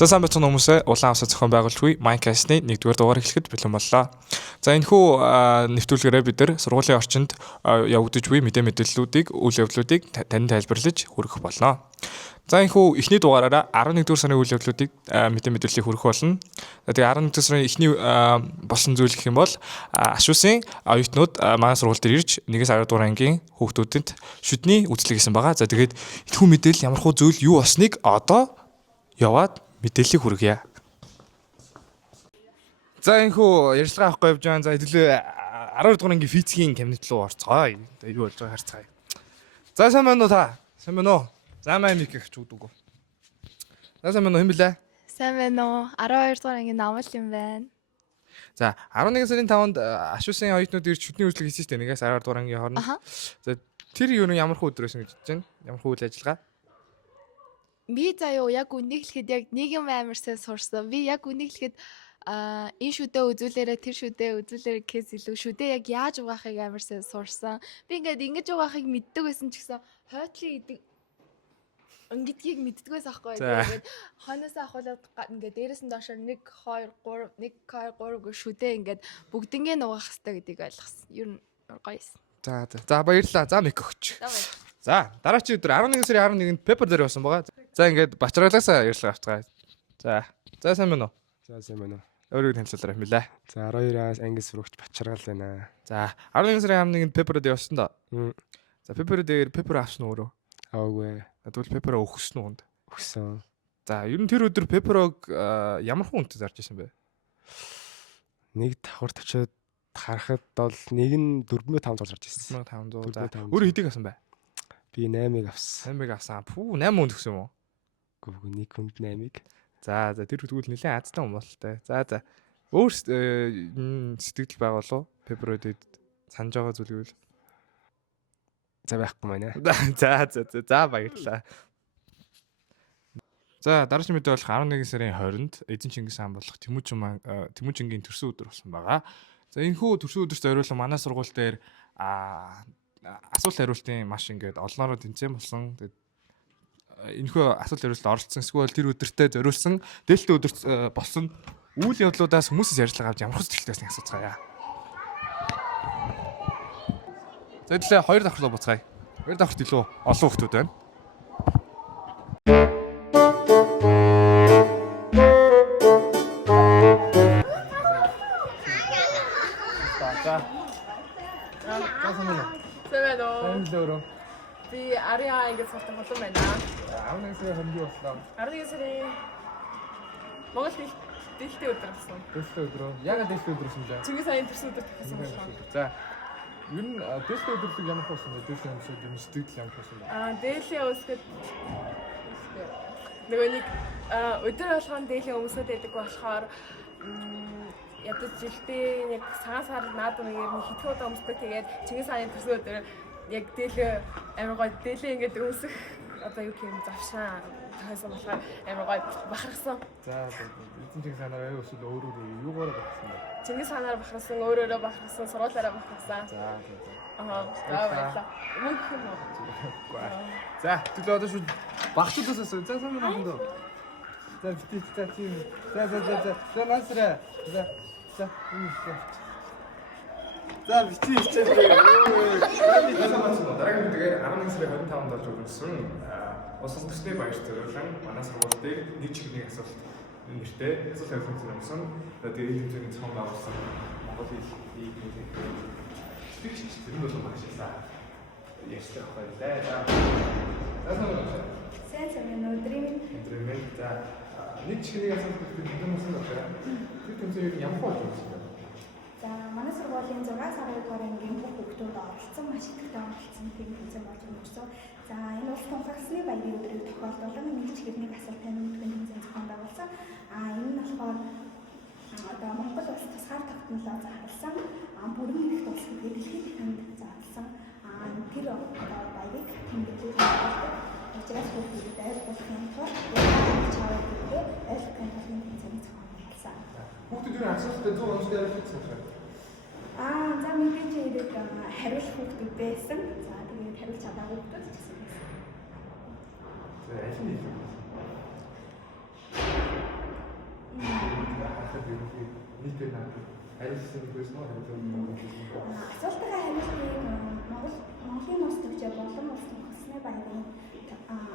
За сайн бацхан хүмүүсээ улаан авсаа зохион байгуулалтгүй Minecast-ны 1-р дугаар эхлэхэд бэлэн боллоо. За энэхүү нэвтрүүлгээрээ бид нар сургуулийн орчинд явагдаж буй мэдээллүүдийг, үйл явдлуудыг тань тайлбарлаж хүргэх болно. За энэхүү эхний дугаараараа 11-р сарын үйл явдлуудыг мэдээллийг хүргэх болно. Тэгээ 11-р сарын эхний болсон зүйл гэх юм бол ашуусын оюутнууд манай сургууль дээр ирж 1-10 дугаар ангийн хүүхдүүдэд шүдний үзлэг хийсэн байгаа. За тэгээд энэхүү мэдээлэл ямархуу зүйл юу болсныг одоо яваад мэдээллийг хүргье. За энэхүү ярилцлага авахгүй явж байгаа. За хэдүүлээ 12 дугаар ангийн физикийн кабинет руу орцгоо. Юу болж байгааг харцгаая. За сайн байна уу та? Сайн байна уу? За маа мик гэх ч үдэггүй. За сайн байна уу? Хэн блэ? Сайн байна уу? 12 дугаар ангийн намал юм байна. За 11 сарын 5-нд ашуусын оюутнууд ирж шүдний үзлэг хийсэн шүү дээ. 1-ээс 12 дугаар ангийн хооронд. За тэр юу нэг ямар хөө өдөр байсан гэж бодож байна? Ямар хөө үйл ажиллагаа? Би заяа яг үнийг хэлэхэд яг нийгэм амарсаа сурсан. Би яг үнийг хэлэхэд энэ шүдээ үзүүлээрэ тэр шүдээ үзүүлээрэ гэхээс илүү шүдээ яг яаж угаахыг амарсаа сурсан. Би ингээд ингэж угаахыг мэддэг байсан ч гэсэн хойтлын идэг ингэдгийг мэддэг байсан аахгүй. Тэгээд хойноос ахуулаад ингээд дээрээс нь доошоор 1 2 3 1 2 3 гэх шүдээ ингээд бүгднийг нь угаах хэрэгтэй гэдгийг ойлгосон. Ер нь гоёсэн. За баярлалаа. За мик өгч. За дараагийн өдөр 11 сарын 11-нд пепер дээр болсон байгаа. За ингээд бачраалаасаа ярилцлага авцгаая. За сайн байна уу? За сайн байна уу? Өөрөөр танилцуулаарай хэмлээ. За 12-аас анги сурагч Бачаргал байна. За 11 сарын 11-нд пепер дээр явсан да. За пепер дээр пепер авсан уу өөрөө? Аваагүй. Тэгвэл пепер өгсөн үү хүнд? Өгсөн. За ер нь тэр өдөр пеперог ямар хүнтэй зарж исэн бэ? Нэг давхар тавчаад харахад бол нэг нь 4,500 зарж ирсэн. 4,500. За өөрөө хэдийг авсан бэ? Би 8-ыг авсан. 8-ыг авсан. Пүү 8 хүнд өгсөн юм уу? Үгүй нэг хүнд 8-ыг. За тэр тэгвэл нэлээд азтай юм бол тээ. За өөр сэтгэл байгуулав пеперодд санаж байгаа зүйл юу вэ? За байхгүй маань. За баярлалаа. За дараагийн мэдээ болох 11 сарын 20-нд Эзэн Чингис хаан болох Тэмүүжингийн төрсөн өдөр болсон байгаа. За энэхүү төрсөн өдөрт зориулсан манай сургууль дээр асуулт хариултын маш ингээд олноороо тэнцэн болсон. Тэгээд энэхүү асуулт хариултанд оролцсон эсвэл тэр өдөртөө зориулсан дээлтэй өдөрт болсон үйл явдлуудаас хүмүүсээс ярилцлага авч ямар хүсэлтэй байсныг асууцгаая. За тэгэлээ 2 давхарлаа буцгаая. 2 давхарт илүү олон хүмүүс байна. Сэвэдо. Би Ариа ингэж сурсан болон байна. 11 сарын хоног боллоо. 11 сарын Монгол дээлтэй өдөр болсон. Дээлтэй өдрөө. Яг дээлтэй өдөр юм лээ. Чингис хааны төрсөн өдөр гэсэн юм байна. За. Ер нь дээлтэй өдөрлөг ямар болсон бэ? Дээлтэй өмсөд юм сэтгэл ямар болсон бэ? Дээлийн өмсгөд нөгөө нэг өдөр болгон дээлийн өмсөд байдаг болохоор ядаж жилдээ яг цагаан сар наадмыгээр нэг хэдхэн удаа өмсдөг. Тэгээд Чингис хааны төрсөн өдөр яг дээлээ амар гоё дээлээ ингээд өмсөх одоо юу юм завшаа тайсан болохоор амар гоё бахархсан. За эзэн Чингис хаанаар өсөл өөрөө юугаар бахархсан бэ? Чингис хаанаар бахархсан, өөрөөрөө бахархсан, сургуулаараа бахархсан. За. За. Мөнгө юм уу? За төлөө одоо шүү багчдаас асуу. За сайн байна уу? За битээ за тийм. За насраа. За. За битээ хичээлээ. Дараагийн үгээр 11 сарын 25-нд болж өгсөн улс төсний баяр зориулан манай сургууль дээр нэг чиглэлийн асуулт нэртэй асуулт хариулт юмсан. Тэгээд энэ хэмжээний зохион байгуулсан Монгол хэлний спикч тэр нь бол багшаасаа ярьсан байлаа. Сайн өдрийн за нэг чиглэлийн асуулт хэлсэн байна. Тэр тэмцээн ямар болж байна? За манай сургуулийн 6 сарын дугаар ангийн хүүхдүүд оролцсон маш ихтэй оролцсон тийм тэмцээн болж өнгөрсөн. За энэ улс тунхагласны баярын өдрийг тохиолдуулан нэг чиглэлийн асуулт таниулгын тэмцээн зохион байгуулсан. Энэ нь болохоор одоо Монгол улс тусгаар тогтнолоо заагдсан бүрэн эрхт улс гэдэг дэлхийн танд заагдсан тэр баярыг тэмдэглэж байна. Учраас хүүхдүүдэд ойлгуулахын тулд чаваа гэдэг ойлгохын тэмцээн зохион байгуулсан. Хүүхдүүд юу асуултад 100 онцгой ойлгосон юм. За мэдээж ирээд хариулах хүүхдүүд байсан. За тэгээд хариулж чадаагүй хүүхдүүд ч гэсэн байсан. За аль нь илүү? харахад ер нь нийтээр хариулсан нэг байсан уу? Асуултаа хариултыг Монголын улс төвчөө болон улс төгсны баярын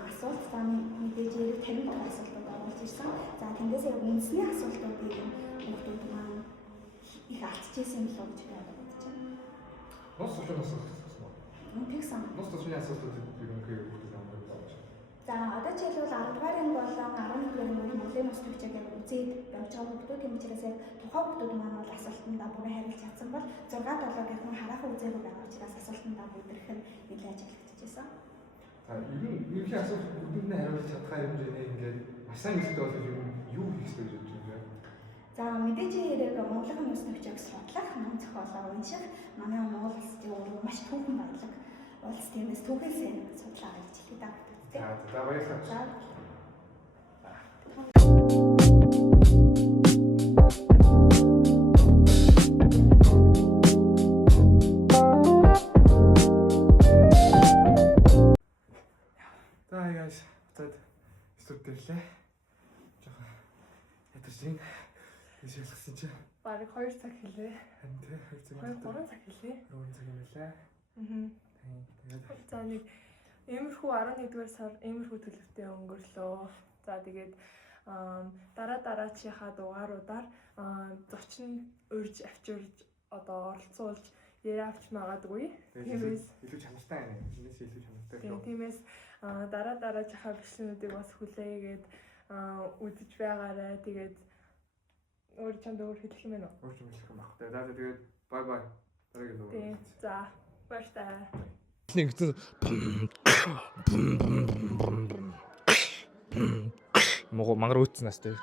асуулт зааны мэдээж яриг 50 дахь асуултууд оруулж ирсэн. За тэндээс яг үндэсний асуултуудыг хүмүүс маань их алдчихсан юм болов уу гэж бодож байна. Нус тушны асуулт гэсэн үү? Тэгсэн. Нус тушны асуултууд ер нь хэрэг үүрэг юм байна. За одоо жишээлбэл 10 дугаар болон 11 дугаар Монголын улс төвчөөг яг үзээд явж байгаа хүмүүсийн учраас яг тухайн хүмүүс маань бол асуултандаа бүрэн хариулж чадсан бол 6 7-гийн хараахан үзээгүй байгаа учраас асуултандаа бүдэрх нь нэлээд ажиглагдчихсан. За ерөнхий асуулт бүгдэнд хариулж чадхаар хэмжээний ингээд маш сайн хэлдэг бол юу хийх ёстой гэж бодож байна? За мэдээж хэрэг Монголын улс төвчөөг судлах, ном зохиолоо унших манай Монгол улсын өөрөө маш түүхэн баялаг улс тиймээс түүхээсээ судлаа гэж хэлээд байгаа. За баярлалаа. За За guys, цаад студид ирлээ. Жохоо ядаж ин хэлсэн чи. Бараг 2 цаг хэлээ. Харин тий 2 3 цаг хэлээ. 3 цаг юм байлаа. Тэгээд за нэг иймэрхүү 11-р сар иймэрхүү төлөвтэй өнгөрлөө. За тэгээд дараачихаа дугааруудаар зочин урьж авчирж одоо оролцуулж яриа авч магадгүй. Тиймээс илүү чанартай байна. Энэс илүү чанартай. тиймээс дараачихаа бичлэгүүдийг бас хүлээгээд үзэж байгаарай. Тэгээд өөр чанд өөр хэлэх юм байна уу? Өөр юм хэлэх юм байна. За тэгээд бай бай. Дараагийн дугаар. За баярлалаа. Нэг мангар үүтсэн настай.